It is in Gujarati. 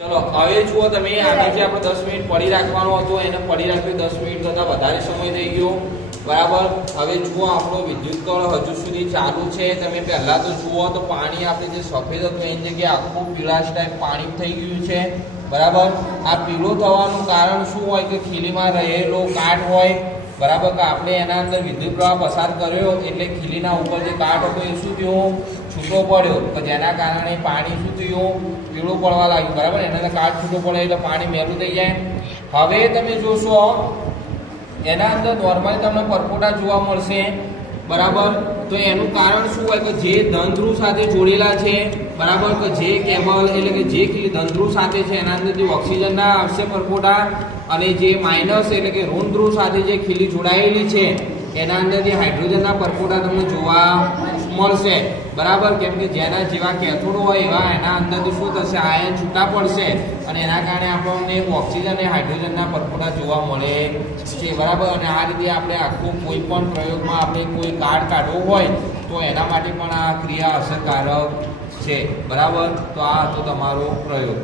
ચલો હવે જુઓ તમે આને જે આપણે 10 મિનિટ પડી રાખવાનો હતો એને પડી રાખ્યો 10 મિનિટ કરતાં વધારે સમય થઈ ગયો બરાબર। હવે જુઓ આપણો વિદ્યુત કળ હજુ સુધી ચાલુ છે। તમે પહેલા તો જુઓ તો પાણી આપણે જે સફેદ હતું એની જગ્યાએ આખું પીળાશ ટાઈપ પાણી થઈ ગયું છે બરાબર। આ પીળો થવાનું કારણ શું હોય કે ખીલીમાં રહેલો કાટ હોય બરાબર કે આપણે એના અંદર વિદ્યુત પ્રવાહ પસાર કર્યો એટલે ખીલીના ઉપર જે કાટ હતો એ શું થયું છૂટો પડ્યો તો જેના કારણે પાણી શું થયું પીળું પડવા લાગ્યું બરાબર। એના કાટ છૂટો પડે એટલે પાણી મેલું થઈ જાય। હવે તમે જોશો એના અંદર નોર્મલી તમને પરપોટા જોવા મળશે બરાબર। તો એનું કારણ શું હોય કે જે ધન ધ્રુવ સાથે જોડેલા છે બરાબર કે જે કેબલ એટલે કે જે ધન ધ્રુવ સાથે છે એના અંદર જે ઓક્સિજનના આવશે પરપોટા અને જે માઇનસ એટલે કે ઋણ ધ્રુવ સાથે જે ખીલી જોડાયેલી છે એના અંદર જે હાઇડ્રોજનના પરપોટા તમને જોવા મળશે બરાબર। કેમ કે જેના જેવા કેથોડ હોય એવા એના અંદરથી શું થશે આયન છૂટા પડશે અને એના કારણે આપણને ઓક્સિજન અને હાઇડ્રોજનના પરપોટા જોવા મળે છે બરાબર। અને આ રીતે આપણે આખું કોઈ પણ પ્રયોગમાં આપણે કોઈ કાર્ડ કાઢવો હોય તો એના માટે પણ આ ક્રિયા અસરકારક છે બરાબર। તો આ હતો તમારો પ્રયોગ।